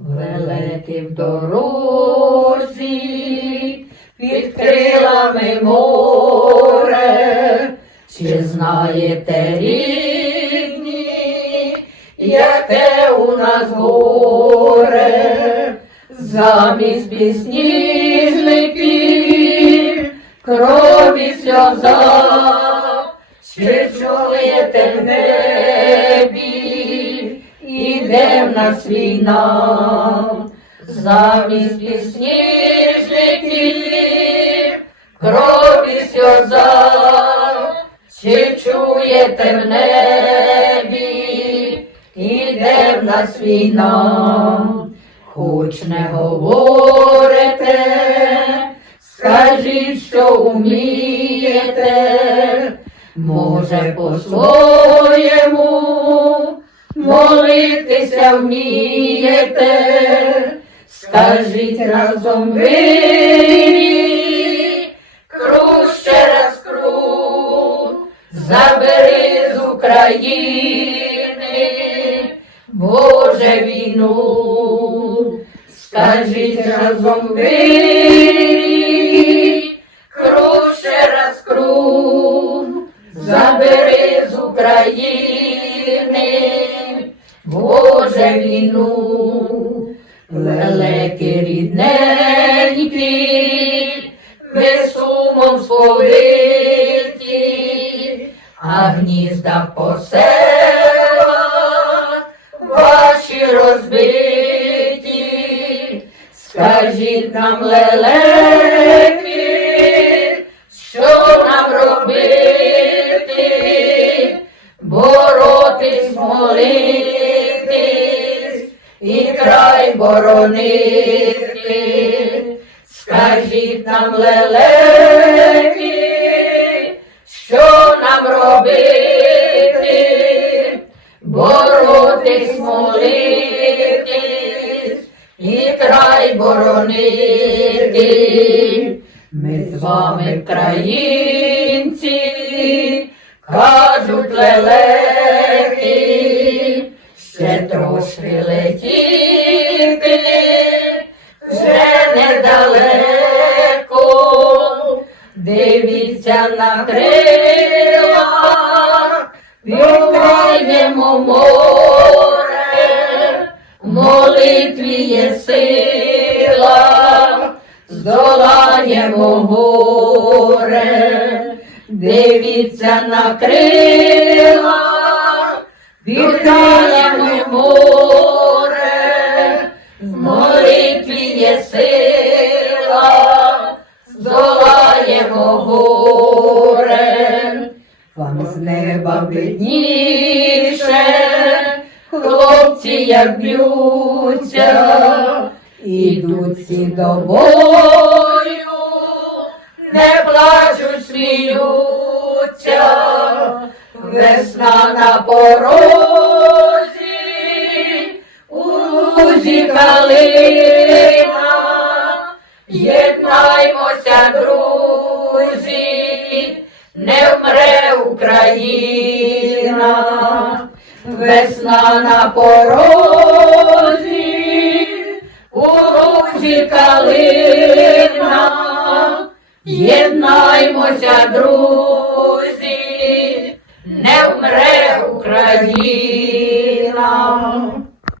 Велети в дорозі, під крилами море, чи знаєте рідні, яке у нас горе, замість пісніжників, крові сльоза, чи чуєте небі, іде в нас війна, замість пісніжників, крові сльоза, чи чуєте в небі, іде в нас війна, хоч не говорите, скажіть, що умієте, може по-своєму молитися вмієте, скажіть разом ви, круг раз круг, забери з України, Боже війну, скажіть разом ви, забери з України, війну, великий рідненький, ми сумом сповиті, а гнізда по селах ваші розбиті, скажіть нам лелеки, і край боронити, скажіть нам лелеки, що нам робити, боротись, молитись і край боронити. Ми з вами українці, кажуть лелеки, ще трошки на крила, відкриємо море, в молитві є сила, здолаємо горе, дивіться на крила, відкриємо море, неба видніше, хлопці як б'ються, ідуть всі до бою, не плачуть, сміються, весна на порозі, у лузі калина, єднаймося, друзі, не вмре Україна, весна на порозі, у лузі калина, єднаймося, друзі, не вмре Україна.